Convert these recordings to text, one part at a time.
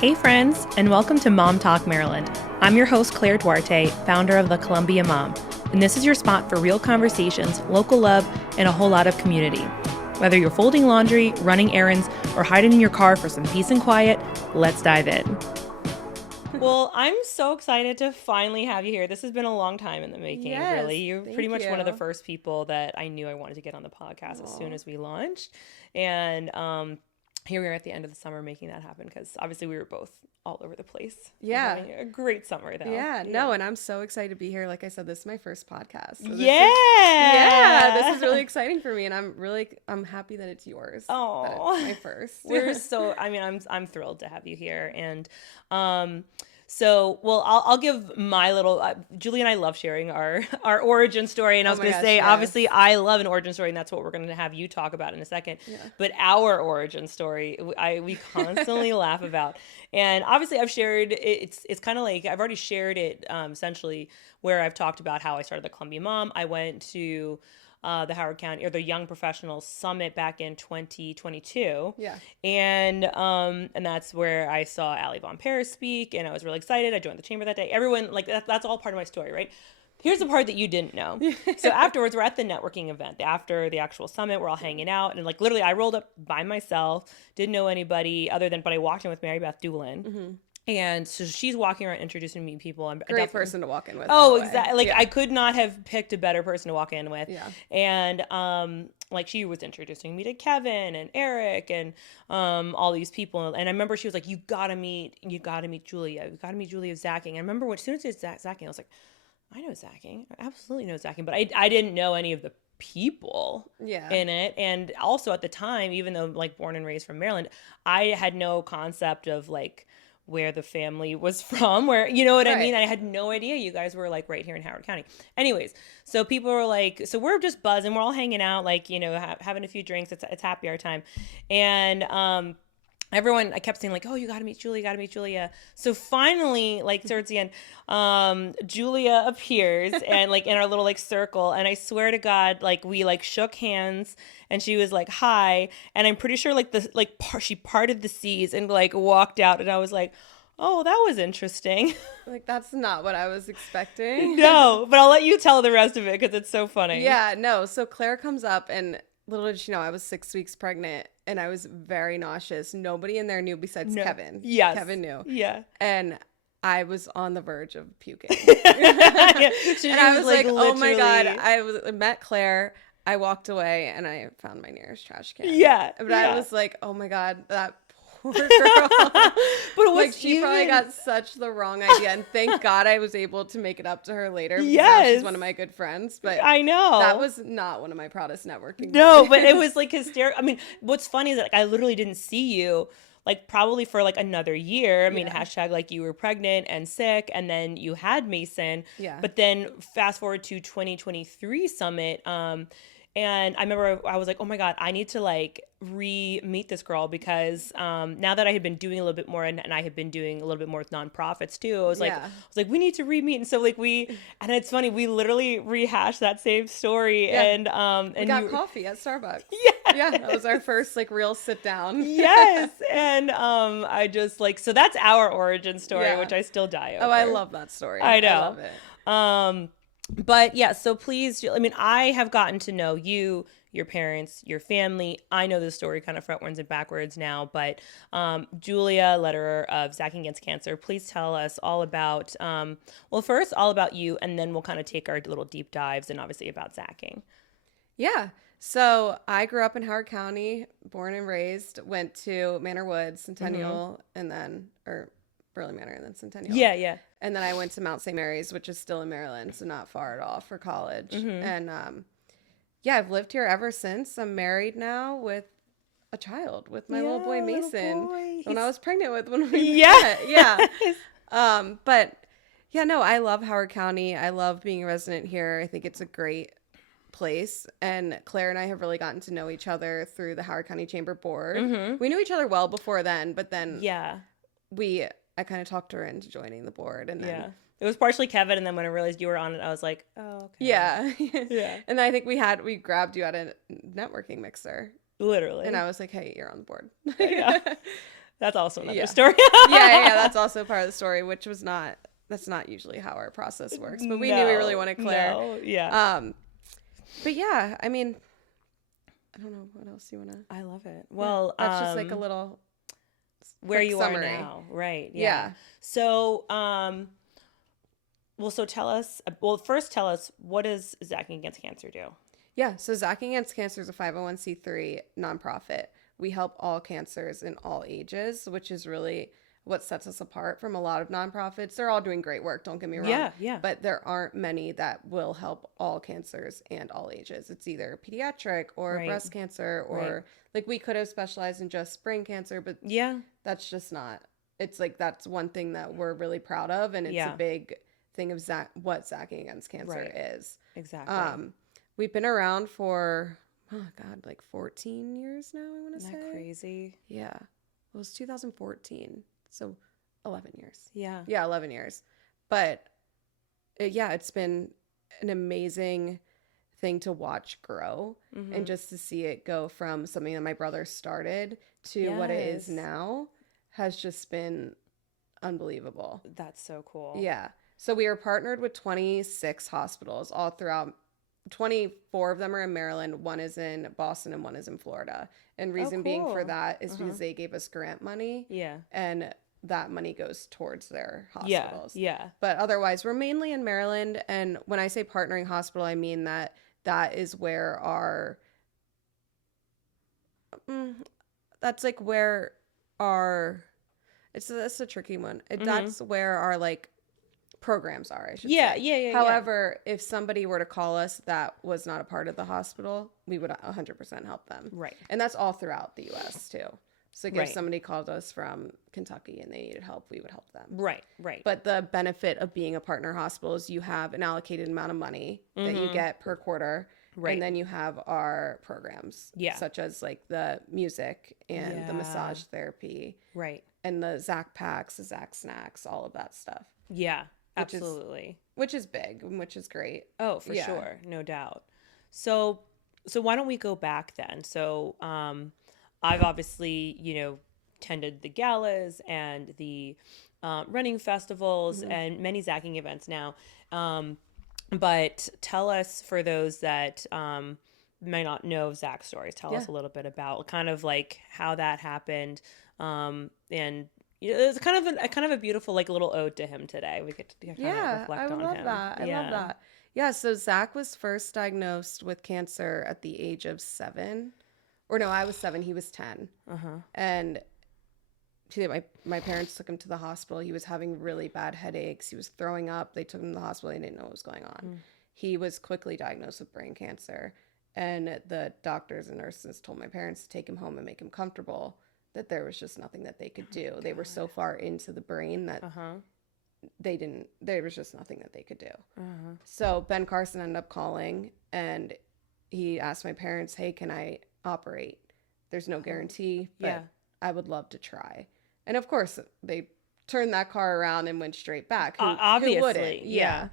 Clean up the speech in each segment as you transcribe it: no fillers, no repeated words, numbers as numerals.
Hey friends, and welcome to Mom Talk Maryland. I'm your host, Claire Duarte, founder of the Columbia Mom, and this is your spot for real conversations, local love, and a whole lot of community. Whether you're folding laundry, running errands, or hiding in your car for some peace and quiet, let's dive in. Well, I'm so excited to finally have you here. This has been a long time in the making, really. You're pretty much one of the first people that I knew I wanted to get on the podcast as soon as we launched. And here we are at the end of the summer making that happen because obviously we were both all over the place. Yeah. Having a great summer, though. Yeah, no, and I'm so excited to be here. Like I said, this is my first podcast. So this is really exciting for me, and I'm happy that it's yours. Oh, that it's my first. We're so, I'm thrilled to have you here. And, I'll give my little, Julie and I love sharing our origin story. And I was going to say, obviously, I love an origin story, and that's what we're going to have you talk about in a second. Yeah. But our origin story, we constantly laugh about. And obviously, I've shared, it's kind of like, I've already shared it essentially where I've talked about how I started the Columbia Mom. I went to the Howard County or the Young Professionals Summit back in 2022. Yeah. And that's where I saw Allie Von Paris speak, and I was really excited. I joined the chamber that day. Everyone, like, that's all part of my story, right? Here's the part that you didn't know. So afterwards, we're at the networking event. After the actual summit, we're all hanging out. And, like, literally, I rolled up by myself, didn't know anybody but I walked in with Mary Beth Doolin. Mm-hmm. And so she's walking around introducing me to people. Great person to walk in with. Oh, exactly. Like, I could not have picked a better person to walk in with. Yeah. And, like, she was introducing me to Kevin and Eric and all these people. And I remember she was like, you gotta meet Julia. You gotta meet Julia Zacking. I remember as soon as it's Zacking, I was like, I know Zacking. I absolutely know Zacking. But I didn't know any of the people in it. And also at the time, even though, like, born and raised from Maryland, I had no concept of, like, where the family was from, where, you know what I mean? I had no idea you guys were, like, right here in Howard County. Anyways, so people were like, so we're just buzzing. We're all hanging out, like, you know, having a few drinks. It's happy hour time. And everyone, I kept saying, like, oh, you got to meet Julia. So finally, like, towards the end, Julia appears and, like, in our little, like, circle. And I swear to God, like, we, like, shook hands and she was like, hi. And I'm pretty sure, like, she parted the seas and, like, walked out. And I was like, oh, that was interesting. Like, that's not what I was expecting. No, but I'll let you tell the rest of it because it's so funny. Yeah, no. So Claire comes up, and little did she know I was 6 weeks pregnant, and I was very nauseous. Nobody in there knew besides Kevin. Yes. Kevin knew. Yeah. And I was on the verge of puking. Yeah. And I was like, oh my God. I met Claire. I walked away, and I found my nearest trash can. Yeah. But I was like, oh my God, that poor girl. But like, she probably got such the wrong idea, and thank God I was able to make it up to her later. Because now she's one of my good friends. But I know that was not one of my proudest networking. No, but it was like hysterical. I mean, what's funny is that, like, I literally didn't see you, like, probably for, like, another year. I mean, hashtag, like, you were pregnant and sick, and then you had Mason. Yeah. But then fast forward to 2023 summit, and I remember I was like, oh my God, I need to, like, re-meet this girl because now that I had been doing a little bit more and I had been doing a little bit more with nonprofits too, I was like, we need to re-meet. And so, like, and it's funny, we literally rehashed that same story. Yeah. And we got coffee at Starbucks. Yeah. Yeah. That was our first, like, real sit down. Yes. And I just, like, so that's our origin story, which I still die over. Oh, I love that story. I know. I love it. But yeah, so please, I mean, I have gotten to know you, your parents, your family. I know the story kind of frontwards and backwards now, but Julia Lederer of Zacking Against Cancer, please tell us all about, first all about you, and then we'll kind of take our little deep dives and obviously about zacking. Yeah. So I grew up in Howard County, born and raised, went to Manor Woods, Centennial, and then, or Burley Manor and then Centennial. Yeah, yeah. And then I went to Mount St. Mary's, which is still in Maryland, so not far at all, for college. Mm-hmm. And I've lived here ever since. I'm married now with a child, with my little boy Mason. When I was pregnant with when we met. Yeah. But yeah, no, I love Howard County. I love being a resident here. I think it's a great place. And Claire and I have really gotten to know each other through the Howard County Chamber Board. Mm-hmm. We knew each other well before then, but then I kind of talked her into joining the board, and then it was partially Kevin, and then when I realized you were on it, I was like, oh, okay. Yeah. Yeah. And I think we grabbed you at a networking mixer. Literally. And I was like, hey, you're on the board. Yeah. That's also another Yeah. story. Yeah, that's also part of the story, which was not, that's not usually how our process works, but we knew we really wanted Claire. No, yeah. But yeah, I mean, I don't know what else you want to. I love it. Well, that's just like a little where you summary. are now, right? Yeah. So, well, so tell us. Well, first, tell us, what does Zacking Against Cancer do? Yeah, so Zacking Against Cancer is a 501c3 nonprofit. We help all cancers in all ages, which is really what sets us apart from a lot of nonprofits. They're all doing great work, don't get me wrong. Yeah. But there aren't many that will help all cancers and all ages. It's either pediatric or breast cancer, or like we could have specialized in just brain cancer, but that's just not. It's like that's one thing that we're really proud of, and it's a big thing of what Zacking Against Cancer is. Exactly. We've been around for, oh God, like 14 years now, I want to say. Isn't that crazy? Yeah. It was 2014. So 11 years. Yeah. Yeah, 11 years. But it's been an amazing thing to watch grow, and just to see it go from something that my brother started to what it is now has just been unbelievable. That's so cool. Yeah. So we are partnered with 26 hospitals all throughout. 24 of them are in Maryland, one is in Boston, and one is in Florida. And reason being for that is because they gave us grant money. Yeah. And that money goes towards their hospitals. Yeah. But otherwise, we're mainly in Maryland. And when I say partnering hospital, I mean that is where our that's a tricky one. That's where our like programs are, I should say. However, if somebody were to call us that was not a part of the hospital, we would 100% help them. Right. And that's all throughout the U.S. too. So if somebody called us from Kentucky and they needed help, we would help them. Right. But the benefit of being a partner hospital is you have an allocated amount of money that you get per quarter. Right. And then you have our programs, such as like the music and the massage therapy. Right. And the Zac packs, the Zac snacks, all of that stuff. Yeah. Absolutely. Which is big, which is great. Oh, for sure. No doubt. So why don't we go back then? So I've obviously, attended the galas and the running festivals and many Zacking events now. But tell us, for those that may not know Zac's stories, tell us a little bit about kind of like how that happened, and it's kind of a beautiful like little ode to him today. We get to kind of reflect on him. I love that. Yeah, so Zac was first diagnosed with cancer at the age of 7. Or no, I was 7, he was 10. And my parents took him to the hospital. He was having really bad headaches. He was throwing up. They took him to the hospital. They didn't know what was going on. He was quickly diagnosed with brain cancer. And the doctors and nurses told my parents to take him home and make him comfortable, that there was just nothing that they could do. They were so far into the brain that there was just nothing that they could do. So Ben Carson ended up calling, and he asked my parents, hey, can I operate? There's no guarantee, but I would love to try. And of course, they turned that car around and went straight back. Obviously. Who wouldn't? Yeah.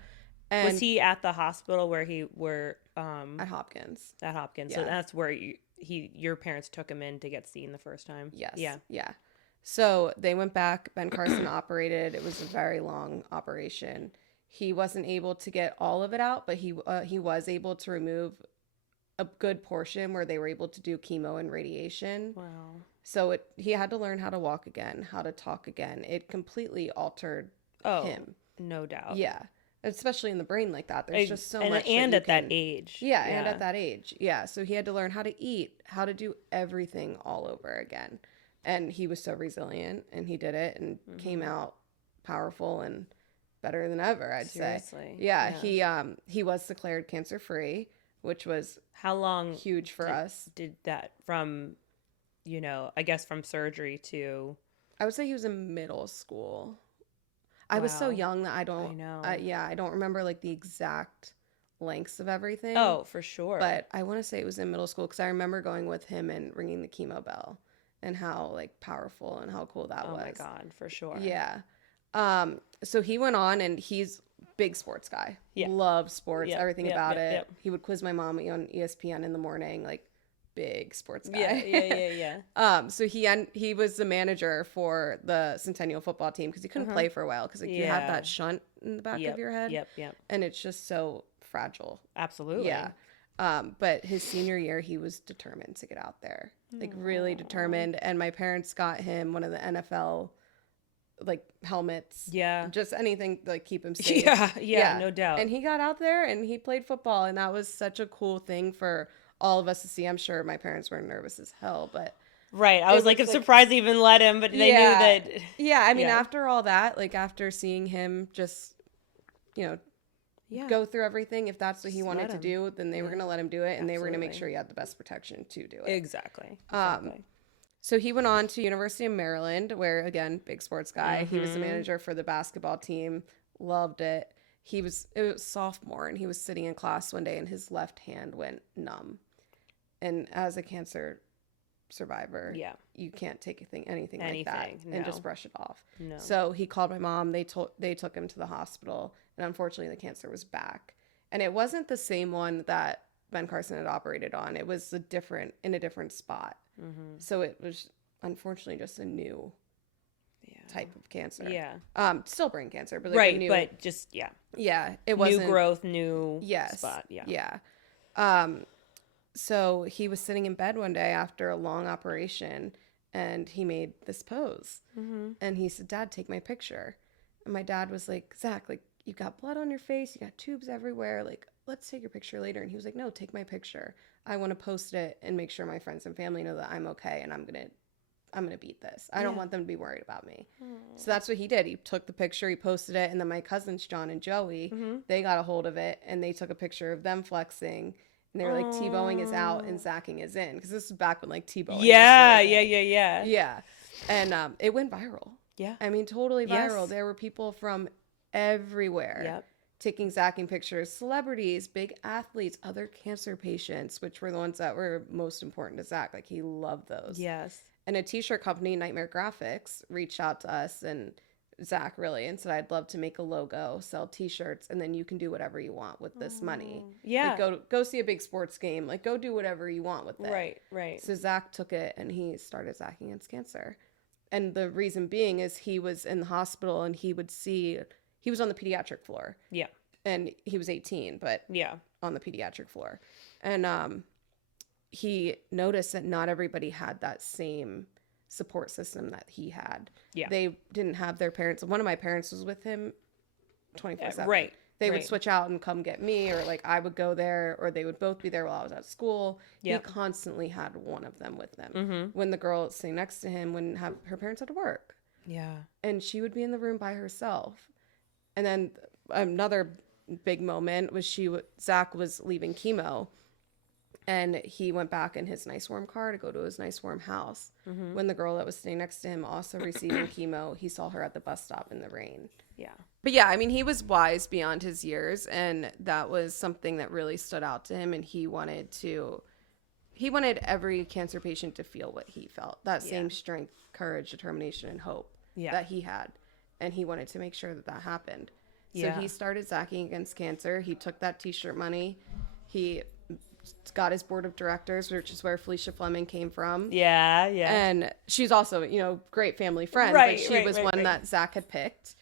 And was he at the hospital where at Hopkins? At Hopkins. So that's where your parents took him in to get seen the first time. Yes. Yeah. So they went back. Ben Carson operated. It was a very long operation. He wasn't able to get all of it out, but he was able to remove a good portion where they were able to do chemo and radiation. Wow. So he had to learn how to walk again, how to talk again. It completely altered him. No doubt. Yeah. Especially in the brain like that. There's just so much. And at that age. Yeah, and at that age. Yeah. So he had to learn how to eat, how to do everything all over again. And he was so resilient, and he did it and came out powerful and better than ever, I'd say. Yeah. He was declared cancer-free, which was how long huge for us. Did that from, I guess from surgery to? I would say he was in middle school. I was so young that I don't remember like the exact lengths of everything. Oh, for sure. But I want to say it was in middle school, because I remember going with him and ringing the chemo bell, and how like powerful and how cool that was. Oh my God, for sure. Yeah. So he went on, and he's big sports guy. Yeah. Loves sports, everything about it. He would quiz my mom on ESPN in the morning, like big sports guy. So he was the manager for the Centennial football team because he couldn't play for a while because like you have that shunt in the back of your head. And it's just so fragile. Absolutely. Yeah. But his senior year, he was determined to get out there, like really determined. And my parents got him one of the NFL like helmets. Yeah. Just anything to like keep him safe. Yeah, no doubt. And he got out there and he played football, and that was such a cool thing for all of us to see. I'm sure my parents were nervous as hell, but right. I was like, I'm surprised they even let him, but they knew that. Yeah. I mean, after all that, like after seeing him just, go through everything, if that's what he wanted to do, then they were going to let him do it, and they were going to make sure he had the best protection to do it. Exactly. So he went on to University of Maryland, where, again, big sports guy. He was the manager for the basketball team. Loved it. It was sophomore, and he was sitting in class one day, and his left hand went numb. And as a cancer survivor, you can't take anything like that and just brush it off. No. So he called my mom. They took him to the hospital, and unfortunately, the cancer was back. And it wasn't the same one that Ben Carson had operated on. It was in a different spot. So it was unfortunately just a new type of cancer. Yeah. Still brain cancer, but like but just it wasn't new growth, new spot. Yeah. So he was sitting in bed one day after a long operation, and he made this pose, and he said, "Dad, take my picture." And my dad was like, "Zach, like you got blood on your face, you got tubes everywhere, like let's take your picture later." And he was like, "No, take my picture. I want to post it and make sure my friends and family know that I'm okay, and I'm gonna beat this. I don't want them to be worried about me." So that's what he did. He took the picture, he posted it, and then my cousins John and Joey, they got a hold of it, and they took a picture of them flexing, and they were like, Tebowing is out and Zacking is in, because this is back when like Tebowing. Yeah. And it went viral. Yeah, I mean, totally viral. There were people from everywhere taking Zacking pictures, celebrities, big athletes, other cancer patients, which were the ones that were most important to Zach. Like, he loved those. Yes. And a t-shirt company, Nightmare Graphics, reached out to us and Zach really and said, "I'd love to make a logo, sell t-shirts, and then you can do whatever you want with this money. Yeah. Like, go see a big sports game. Like, go do whatever you want with it." Right. So Zach took it and he started Zacking Against Cancer. And the reason being is he was in the hospital and he was on the pediatric floor. Yeah. And he was 18, but on the pediatric floor. And he noticed that not everybody had that same support system that he had. Yeah. They didn't have their parents. One of my parents was with him 24/7. Right. They would switch out and come get me, or like I would go there, or they would both be there while I was at school. Yep. He constantly had one of them with them. When the girl sitting next to him wouldn't have, her parents had to work. Yeah. And she would be in the room by herself. And then another big moment was Zach was leaving chemo, and he went back in his nice warm car to go to his nice warm house. When the girl that was sitting next to him also receiving chemo, he saw her at the bus stop in the rain. Yeah. But yeah, I mean, he was wise beyond his years, and that was something that really stood out to him, and he wanted every cancer patient to feel what he felt, that same strength, courage, determination, and hope that he had. And he wanted to make sure that happened. So he started Zacking Against Cancer. He took that t-shirt money. He got his board of directors, which is where Felicia Fleming came from. Yeah. And she's also, great family friend. Right, but she was one that Zach had picked.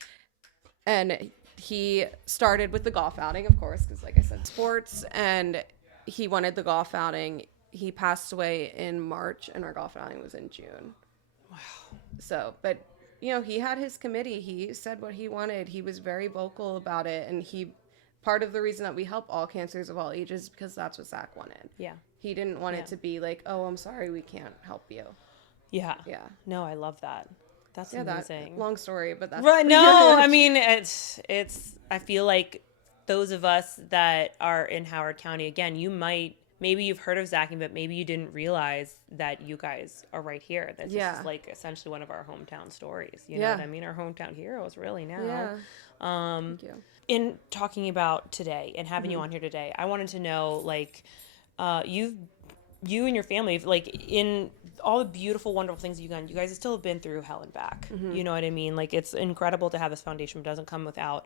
And he started with the golf outing, of course, because like I said, sports. And he wanted the golf outing. He passed away in March, and our golf outing was in June. Wow. So, but... he had his committee. He said what he wanted. He was very vocal about it. And part of the reason that we help all cancers of all ages is because that's what Zach wanted. Yeah. He didn't want it to be like, "Oh, I'm sorry, we can't help you." Yeah. Yeah. No, I love that. That's amazing. Long story, but that's right. No, I mean, it's, I feel like those of us that are in Howard County, again, maybe you've heard of Zacking, but maybe you didn't realize that you guys are right here. That this is like essentially one of our hometown stories. You know what I mean? Our hometown heroes, really now. Yeah. Thank you. In talking about today and having you on here today, I wanted to know, like, you and your family, like, in all the beautiful, wonderful things you've done, you guys still have been through hell and back. You know what I mean? Like, it's incredible to have this foundation, but it doesn't come without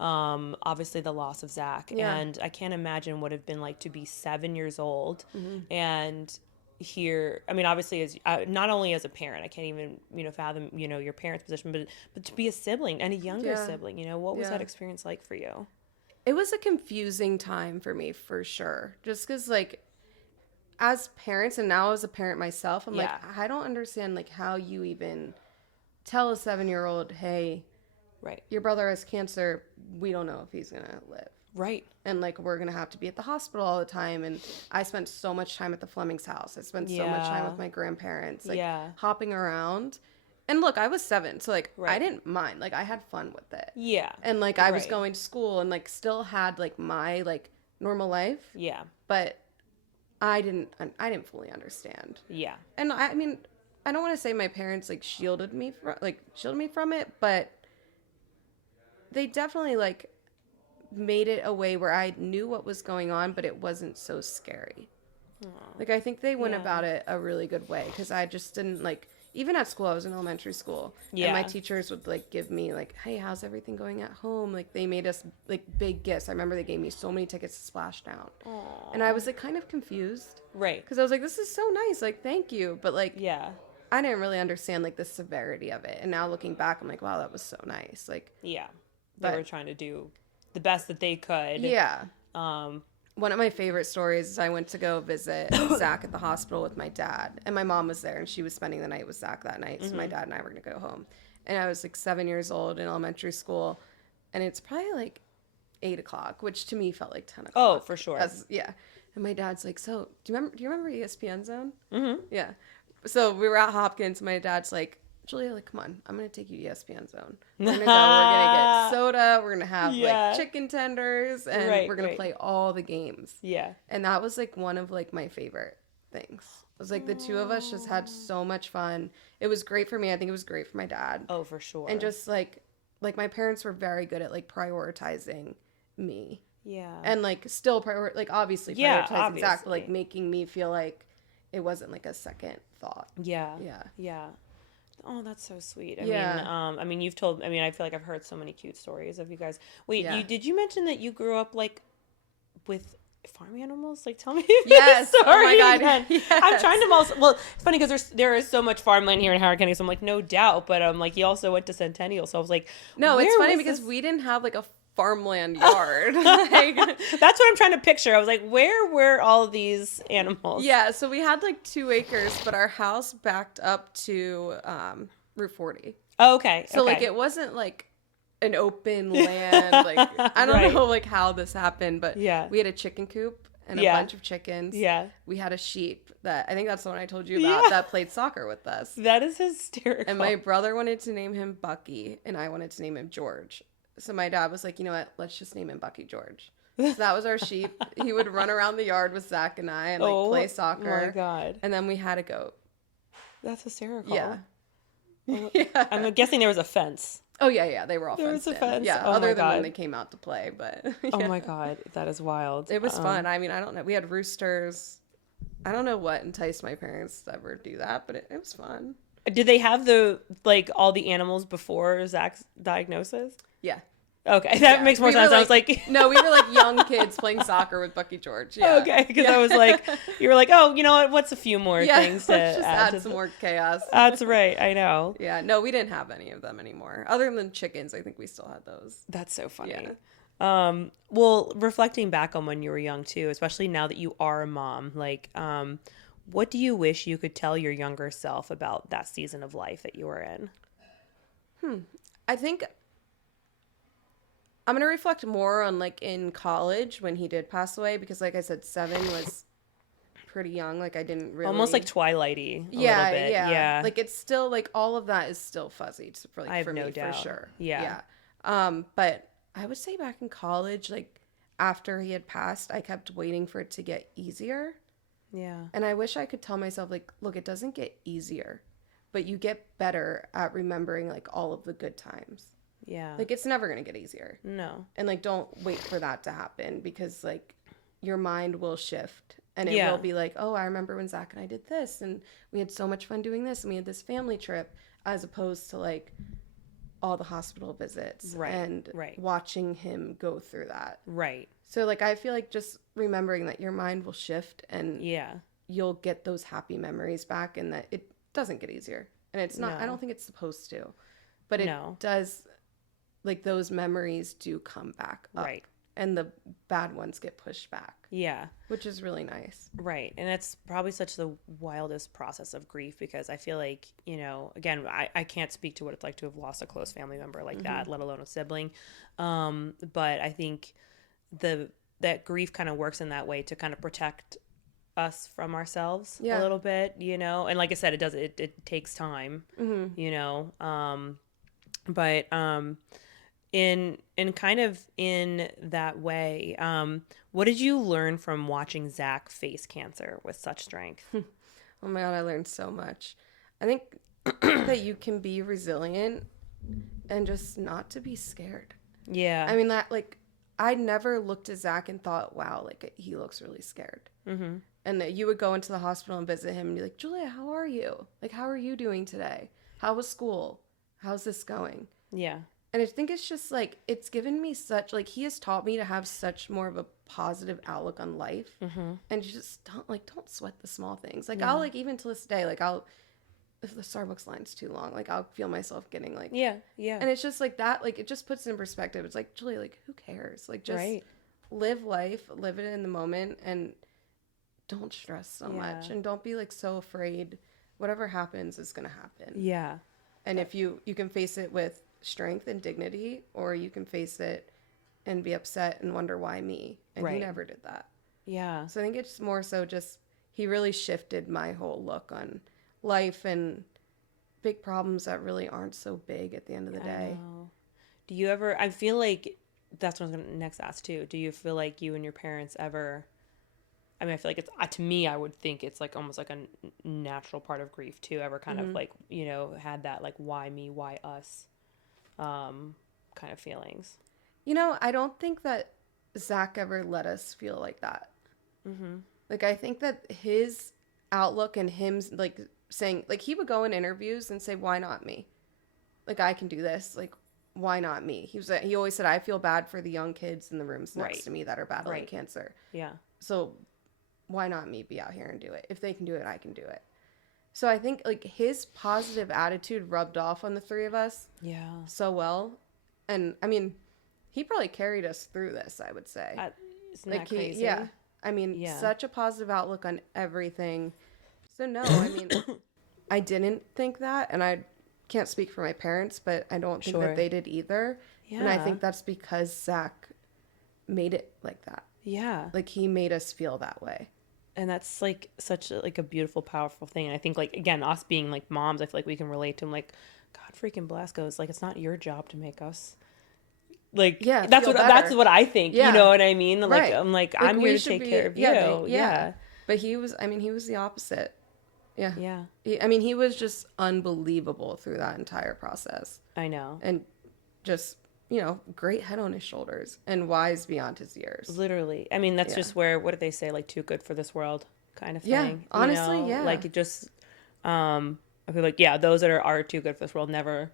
obviously the loss of Zach. And I can't imagine what it would have been like to be 7 years old and hear, I mean, obviously as not only as a parent, I can't even, fathom, your parents' position, but to be a sibling and a younger sibling, what was that experience like for you? It was a confusing time for me, for sure. Just because, like, as parents, and now as a parent myself, I'm like, I don't understand, like, how you even tell a 7-year-old, hey, right, your brother has cancer. We don't know if he's going to live. Right. And, like, we're going to have to be at the hospital all the time. And I spent so much time at the Fleming's house. I spent so much time with my grandparents, like, hopping around. And look, I was 7, so, like, I didn't mind. Like, I had fun with it. Yeah. And, like, I was going to school and, like, still had, like, my, like, normal life. Yeah. But I didn't fully understand. Yeah. And, I mean, I don't want to say my parents, like, shielded me from it, but they definitely, like, made it a way where I knew what was going on, but it wasn't so scary. Aww. Like, I think they went about it a really good way, because I just didn't, like, even at school, I was in elementary school, and my teachers would, like, give me, like, hey, how's everything going at home? Like, they made us, like, big gifts. I remember they gave me so many tickets to Splashdown. Aww. And I was, like, kind of confused. Right. Because I was like, this is so nice. Like, thank you. But, like, I didn't really understand, like, the severity of it. And now looking back, I'm like, wow, that was so nice. Like, they were trying to do the best that they could. Yeah. One of my favorite stories is I went to go visit Zach at the hospital with my dad. And my mom was there, and she was spending the night with Zach that night. So my dad and I were going to go home. And I was, like, 7 years old in elementary school. And it's probably, like, 8 o'clock, which to me felt like 10 o'clock. Oh, for sure. Yeah. And my dad's like, so, do you remember ESPN Zone? Mm-hmm. Yeah. So we were at Hopkins. My dad's like, Julia, like, come on, I'm going to take you to ESPN Zone. We're going to go, we're going to get soda, we're going to have, like, chicken tenders, and we're going to play all the games. Yeah. And that was, like, one of, like, my favorite things. It was, like, the two of us just had so much fun. It was great for me. I think it was great for my dad. Oh, for sure. And just, like my parents were very good at, like, prioritizing me. Yeah. And, like, still obviously prioritizing Zach, but, like, making me feel like it wasn't, like, a second thought. Yeah. Yeah. Yeah. Oh, that's so sweet. I mean, you've told, I feel like I've heard so many cute stories of you guys. Wait, did you mention that you grew up, like, with farm animals? Like, tell me. Yes. Story. Oh my God. Yes. I'm trying to well, it's funny because there is so much farmland here in Howard County, so I'm like, no doubt. But like, you also went to Centennial, so I was like, no, it's funny because we didn't have, like, a farmland yard. Like, that's what I'm trying to picture. I was like, where were all these animals? Yeah, so we had, like, 2 acres, but our house backed up to Route 40. Oh, okay. So like, it wasn't like an open land. Like, I don't know, like, how this happened, but we had a chicken coop and a bunch of chickens. Yeah. We had a sheep that, I think that's the one I told you about, that played soccer with us. That is hysterical. And my brother wanted to name him Bucky, and I wanted to name him George. So my dad was like, you know what, let's just name him Bucky George. So that was our sheep. He would run around the yard with Zach and I and, like, play soccer. Oh my God. And then we had a goat. That's hysterical. Yeah. I'm guessing there was a fence. Oh, yeah. They were all fenced in. Fence. Yeah, other than when they came out to play. But oh my God, that is wild. It was fun. I mean, I don't know. We had roosters. I don't know what enticed my parents to ever do that, but it was fun. Did they have all the animals before Zach's diagnosis? Yeah. Okay, that makes more sense. I was like, no, we were like young kids playing soccer with Bucky George. Yeah. Okay, because I was like, you were like, oh, you know what? What's a few more things to let's just add some more chaos. That's right. I know. Yeah. No, we didn't have any of them anymore. Other than chickens, I think we still had those. That's so funny. Yeah. Well, reflecting back on when you were young too, especially now that you are a mom, like, what do you wish you could tell your younger self about that season of life that you were in? I think I'm going to reflect more on, like, in college when he did pass away, because, like I said, 7 was pretty young. Like, I didn't really... Almost, like, Twilighty a little bit. Yeah. Like, it's still, like, all of that is still fuzzy for, like, I have for no me, doubt. For sure. Yeah. But I would say back in college, like, after he had passed, I kept waiting for it to get easier. Yeah. And I wish I could tell myself, like, look, it doesn't get easier, but you get better at remembering, like, all of the good times. Yeah. Like, it's never going to get easier. No. And, like, don't wait for that to happen, because, like, your mind will shift. And it will be like, oh, I remember when Zach and I did this, and we had so much fun doing this, and we had this family trip, as opposed to, like, all the hospital visits and watching him go through that. Right. So, like, I feel like just remembering that your mind will shift, and you'll get those happy memories back, and that it doesn't get easier. And it's not, I don't think it's supposed to, but it does, like those memories do come back up. Right. And the bad ones get pushed back. Yeah. Which is really nice. Right. And it's probably such the wildest process of grief, because I feel like, you know, again, I can't speak to what it's like to have lost a close family member like that, let alone a sibling. But I think that grief kind of works in that way to kind of protect us from ourselves a little bit, you know. And like I said, it takes time, you know. But in kind of in that way, what did you learn from watching Zach face cancer with such strength? Oh my God, I learned so much. I think that you can be resilient and just not to be scared. Yeah. I mean, that, like, I never looked at Zach and thought, wow, like, he looks really scared. Mm-hmm. And that you would go into the hospital and visit him and be like, Julia, how are you? Like, how are you doing today? How was school? How's this going? Yeah. And I think it's just, like, it's given me such, like, he has taught me to have such more of a positive outlook on life. Mm-hmm. And you just don't sweat the small things. Like, I'll, like, even to this day, like, if the Starbucks line's too long, like, I'll feel myself getting, like... Yeah. And it's just, like, that, like, it just puts it in perspective. It's like, Julie, like, who cares? Like, just live life, live it in the moment, and don't stress so much. And don't be, like, so afraid. Whatever happens is going to happen. Yeah. And if you can face it with strength and dignity, or you can face it and be upset and wonder why me. And he never did that. Yeah. So I think it's more so just, he really shifted my whole look on life and big problems that really aren't so big at the end of the day. Do you ever, I feel like that's what I was going to next ask too. Do you feel like you and your parents ever, I mean, I feel like it's, to me, I would think it's like almost like a natural part of grief too, ever kind of like, you know, had that like, why me, why us kind of feelings? You know, I don't think that Zach ever let us feel like that. Mm-hmm. Like, I think that his outlook and him, like, saying, like, he would go in interviews and say, why not me? Like, I can do this. Like, why not me? He always said, I feel bad for the young kids in the rooms next to me that are battling cancer. Yeah. So why not me be out here and do it? If they can do it, I can do it. So I think, like, his positive attitude rubbed off on the three of us so well. And, I mean, he probably carried us through this, I would say. Isn't that crazy? Yeah. I mean, such a positive outlook on everything. So, no, I mean, I didn't think that. And I can't speak for my parents, but I don't think that they did either. Yeah. And I think that's because Zach made it like that. Yeah. Like, he made us feel that way. And that's like such a beautiful, powerful thing. And I think, like, again, us being like moms, I feel like we can relate to him. Like, God freaking bless goes, like, it's not your job to make us like, that's what I think. You know what I mean? Like, I'm like I'm here to take care of you. Yeah. But he was the opposite. Yeah. Yeah. I mean, he was just unbelievable through that entire process. I know. And just, you know, great head on his shoulders and wise beyond his years. Literally. I mean, that's just where, what do they say? Like, too good for this world kind of thing. Yeah, honestly, you know? Like, it just, I feel like, those that are too good for this world never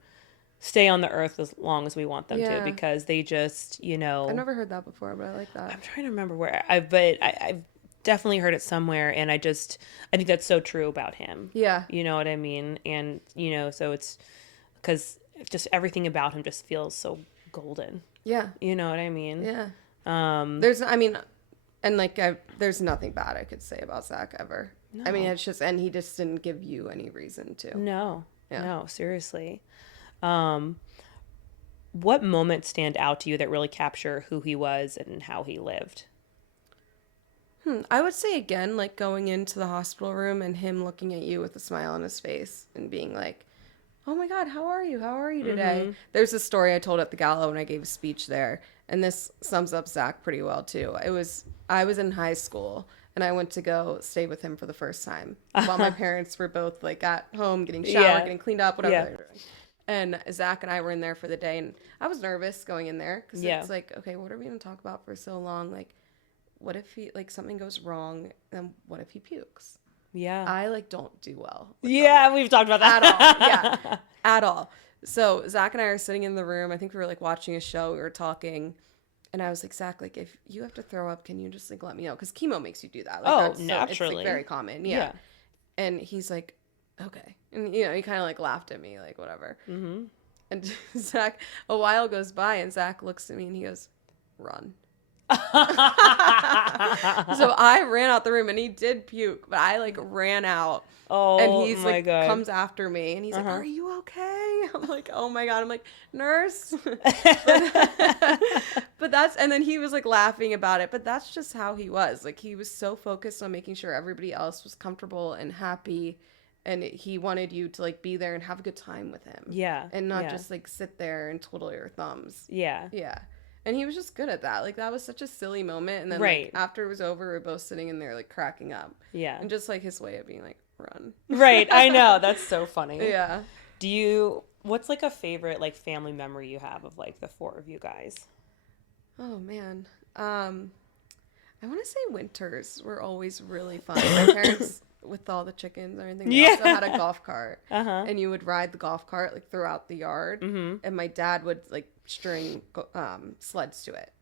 stay on the earth as long as we want them to, because they just, you know. I've never heard that before, but I like that. I'm trying to remember where, I've definitely heard it somewhere, and I think that's so true about him. Yeah. You know what I mean? And, you know, so it's, because just everything about him just feels so golden. Yeah. You know what I mean? Yeah. There's nothing bad I could say about Zach ever. No. I mean, it's just, and he just didn't give you any reason to. No. Yeah. No, seriously. What moments stand out to you that really capture who he was and how he lived? I would say, again, like, going into the hospital room and him looking at you with a smile on his face and being like, oh my God, how are you? How are you today? Mm-hmm. There's a story I told at the gala when I gave a speech there, and this sums up Zach pretty well too. I was in high school, and I went to go stay with him for the first time while my parents were both, like, at home getting showered, getting cleaned up, whatever they were doing. And Zach and I were in there for the day, and I was nervous going in there because it's like, okay, what are we going to talk about for so long? Like, what if he, like, something goes wrong, and what if he pukes? Yeah. I, like, don't do well. We've talked about that. At all. Yeah. At all. So Zach and I are sitting in the room. I think we were, like, watching a show. We were talking. And I was like, Zach, like, if you have to throw up, can you just, like, let me know? Because chemo makes you do that. Like, Oh, that's it's, like, naturally. very common. Yeah. And he's like, okay. And, you know, he kind of, like, laughed at me, like, whatever. Mm-hmm. And Zach, a while goes by, and Zach looks at me, and he goes, run. So I ran out the room, and he did puke, but I, like, ran out. And Oh he's my like, God. comes after me, and he's like, are you okay? I'm like, oh my God. I'm like, nurse. But that's, and then he was like laughing about it, but that's just how he was. Like, he was so focused on making sure everybody else was comfortable and happy. And he wanted you to, like, be there and have a good time with him. Yeah. And not just, like, sit there and twiddle your thumbs. Yeah. Yeah. And he was just good at that. Like, that was such a silly moment. And then, right. like, after it was over, we were both sitting in there, like, cracking up. Yeah. And just, like, his way of being like, run. Right. I know. That's so funny. Yeah. What's, like, a favorite, like, family memory you have of, like, the four of you guys? Oh, man. I want to say winters were always really fun. My parents, with all the chickens and everything, they also had a golf cart. And you would ride the golf cart, like, throughout the yard. And my dad would, like, string sleds to it.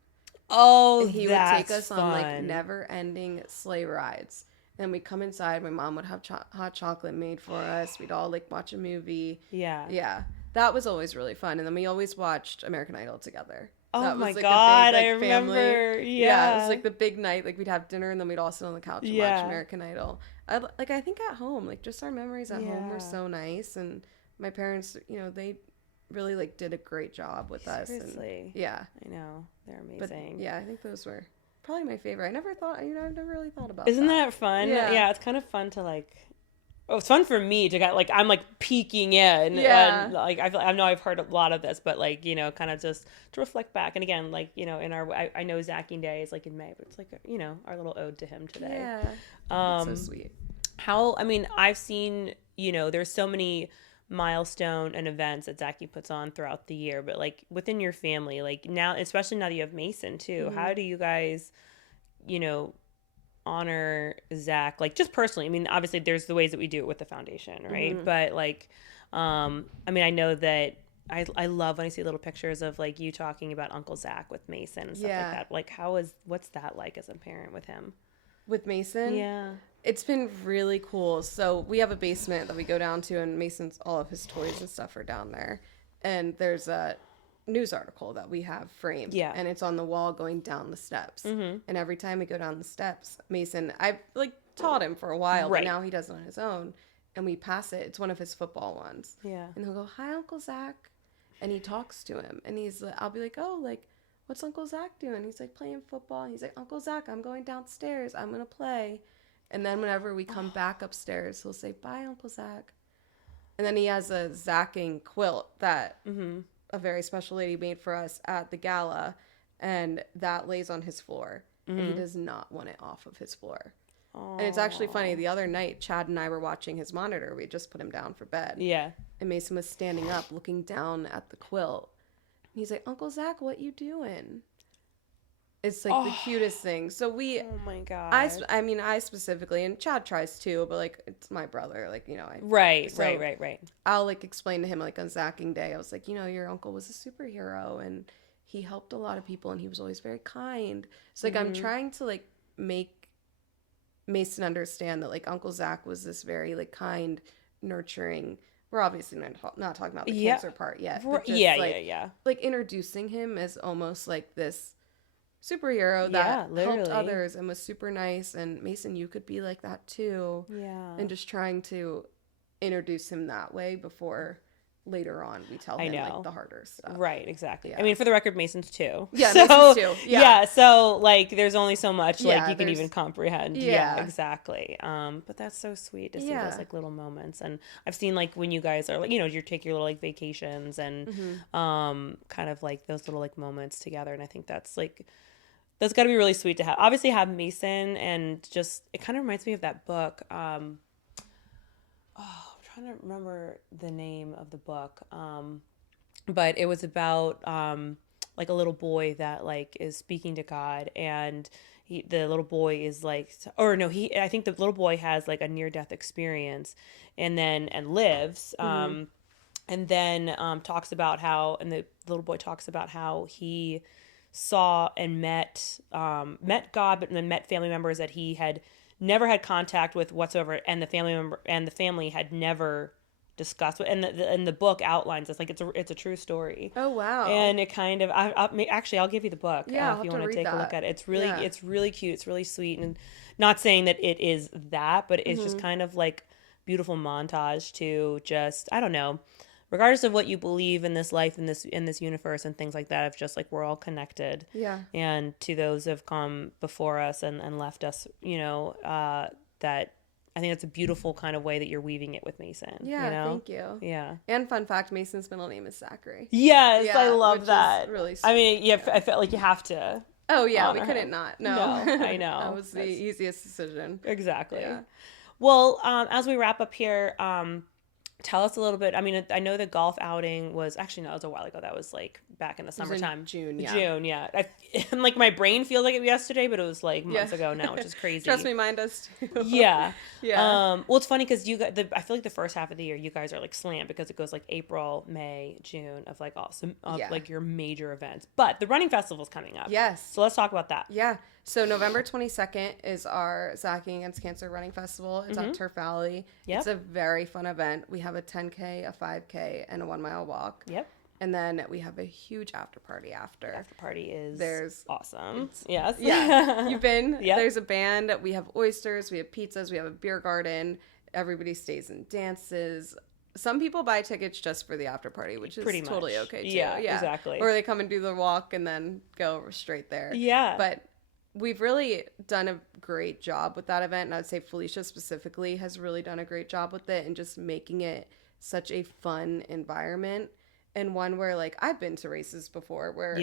Oh, and he would take us on, like, never-ending sleigh rides. And we'd come inside. My mom would have hot chocolate made for us. We'd all, like, watch a movie. Yeah. Yeah. That was always really fun. And then we always watched American Idol together. Oh that my was, like, God, big, like, I remember. Family. Yeah, it was like the big night. Like, we'd have dinner and then we'd all sit on the couch and watch American Idol. I think at home, like, just our memories at home were so nice. And my parents, you know, they really, like, did a great job with us. Seriously. And, yeah. I know. They're amazing. But, yeah, I think those were probably my favorite. I've never really thought about Isn't that fun? Yeah, it's kind of fun to, like, it's fun for me to get, like, I'm, like, peeking in. Yeah. And, like, I know I've heard a lot of this, but, like, you know, kind of just to reflect back. And again, like, you know, I know Zacking Day is, like, in May, but it's, like, you know, our little ode to him today. Yeah. That's so sweet. I've seen, you know, there's so many milestone and events that Zachy puts on throughout the year, but, like, within your family, like, now, especially now that you have Mason, too, how do you guys, you know, honor Zach, like, just personally? I mean, obviously there's the ways that we do it with the foundation, right? But, like, I mean, I know that I love when I see little pictures of, like, you talking about Uncle Zach with Mason and stuff like that. Like, what's that like as a parent with him? With Mason? Yeah. It's been really cool. So we have a basement that we go down to, and Mason's, all of his toys and stuff are down there. And there's a news article that we have framed. Yeah. And it's on the wall going down the steps. And every time we go down the steps, Mason, I've, like, taught him for a while, but now he does it on his own. And we pass it. It's one of his football ones. Yeah. And he'll go, hi, Uncle Zach. And he talks to him. And I'll be like, oh, like, what's Uncle Zach doing? He's like, playing football. And he's like, Uncle Zach, I'm going downstairs. I'm going to play. And then whenever we come back upstairs, he'll say, bye, Uncle Zach. And then he has a Zacking quilt that a very special lady made for us at the gala. And that lays on his floor. And he does not want it off of his floor. Aww. And it's actually funny. The other night, Chad and I were watching his monitor. We had just put him down for bed. Yeah. And Mason was standing up, looking down at the quilt. And he's like, Uncle Zach, what you doing? It's, like, the cutest thing. So we... Oh, my God. I specifically, and Chad tries too, but, like, it's my brother. Like, you know. Right. I'll, like, explain to him, like, on Zacking Day. I was like, you know, your uncle was a superhero, and he helped a lot of people, and he was always very kind. So, like, I'm trying to, like, make Mason understand that, like, Uncle Zach was this very, like, kind, nurturing... We're obviously not talking about the cancer part yet. But just, like, introducing him as almost, like, this superhero that helped others and was super nice. And Mason, you could be like that too. Yeah. And just trying to introduce him that way before later on we tell him, like, the harder stuff. Right, exactly. Yeah. I mean, for the record, Mason's 2. Yeah, so, Mason's 2. Yeah, so, like, there's only so much, like, you can even comprehend. Yeah, exactly. But that's so sweet to see those, like, little moments. And I've seen, like, when you guys are, like, you know, you take your little, like, vacations and kind of, like, those little, like, moments together. And I think that's, like, that's got to be really sweet to have. Obviously have Mason, and just, it kind of reminds me of that book. I'm trying to remember the name of the book. But it was about, like, a little boy that, like, is speaking to God, and the little boy is like, I think the little boy has, like, a near-death experience and lives, and then talks about how, and the little boy talks about how he saw and met God, but then met family members that he had never had contact with whatsoever, and the family had never discussed it. And the book outlines this, like it's a true story. Oh wow! And it kind of actually I'll give you the book if you want to take a look at it. It's really cute. It's really sweet, and not saying that it is that, but it's just kind of like beautiful montage to just, I don't know, regardless of what you believe in this life, in this universe and things like that, of just like we're all connected. Yeah. And to those who have come before us and left us, that I think that's a beautiful kind of way that you're weaving it with Mason. Yeah, thank you. Yeah. And fun fact, Mason's middle name is Zachary. Yes, I love that. Really sweet. I mean, I felt like you have to. Oh yeah, we couldn't not. No, I know. That was the easiest decision. Exactly. Yeah. Well, as we wrap up here, tell us a little bit. I mean, I know the golf outing was actually, no, it was a while ago. That was like back in the summertime. June, yeah. June, yeah. I'm like, my brain feels like it was yesterday, but it was like months ago now, which is crazy. Trust me, mine does too. Yeah. Yeah. Well, it's funny because I feel like the first half of the year, you guys are like slammed because it goes like April, May, June of like awesome, like your major events. But the running festival's coming up. Yes. So let's talk about that. Yeah. So November 22nd is our Zacking Against Cancer Running Festival. It's at Turf Valley. Yep. It's a very fun event. We have a 10K, a 5K, and a 1 mile walk. Yep. And then we have a huge after party after. The after party is awesome. Yes. Yeah. You've been? Yeah. There's a band. We have oysters. We have pizzas. We have a beer garden. Everybody stays and dances. Some people buy tickets just for the after party, which is totally okay too. Yeah, exactly. Or they come and do the walk and then go straight there. Yeah. But we've really done a great job with that event. And I'd say Felicia specifically has really done a great job with it and just making it such a fun environment. And one where, like, I've been to races before where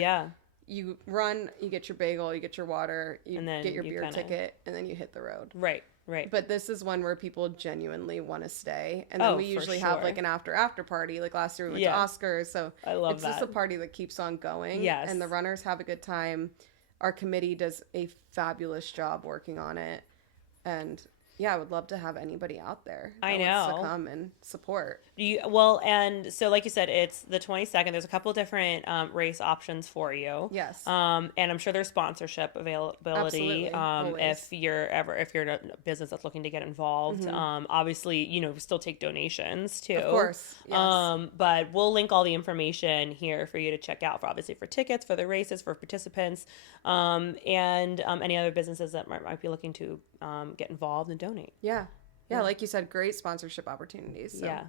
you run, you get your bagel, you get your water, you get your beer ticket, and then you hit the road. Right. But this is one where people genuinely want to stay. And then we usually have, like, an after party. Like, last year we went to Oscars. So I love it's just a party that keeps on going. Yes. And the runners have a good time. Our committee does a fabulous job working on it. And yeah, I would love to have anybody out there that wants to come and support. And so like you said, it's the 22nd. There's a couple of different race options for you. Yes. And I'm sure there's sponsorship availability. Absolutely. If you're in a business that's looking to get involved. Obviously, still take donations too. Of course. Yes. But we'll link all the information here for you to check out for tickets, for the races, for participants, and any other businesses that might be looking to get involved and donate. Yeah, like you said, great sponsorship opportunities. So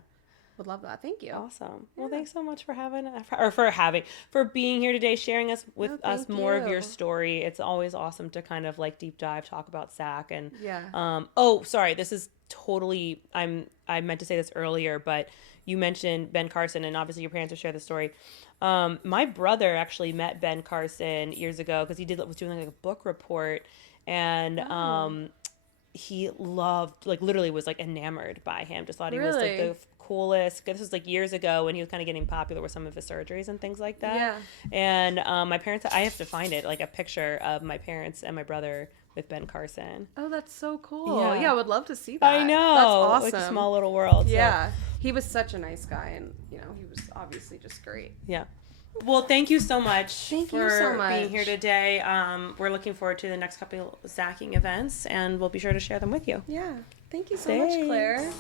would love that. Thank you. Awesome. Well, thanks so much for being here today, sharing with us more of your story. It's always awesome to kind of like deep dive, talk about Zach and sorry, this is totally, I meant to say this earlier, but you mentioned Ben Carson, and obviously your parents have shared the story. My brother actually met Ben Carson years ago because he was doing like a book report, and he loved, like, literally was like enamored by him. Just thought he was like the coolest. This was like years ago when he was kind of getting popular with some of his surgeries and things like that. Yeah. And my parents, I have to find it, like a picture of my parents and my brother with Ben Carson. Oh, that's so cool. Yeah, I would love to see that. I know. That's awesome. Like a small little world. Yeah. So. He was such a nice guy, and, he was obviously just great. Yeah. Well, thank you so much for being here today. We're looking forward to the next couple of Zacking events, and we'll be sure to share them with you. Yeah. Thank you so much, Claire.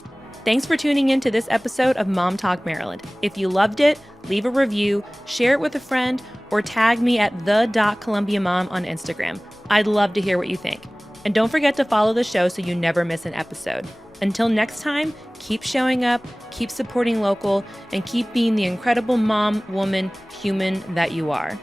Thanks for tuning in to this episode of Mom Talk Maryland. If you loved it, leave a review, share it with a friend, or tag me at the.columbiamom on Instagram. I'd love to hear what you think. And don't forget to follow the show so you never miss an episode. Until next time, keep showing up, keep supporting local, and keep being the incredible mom, woman, human that you are.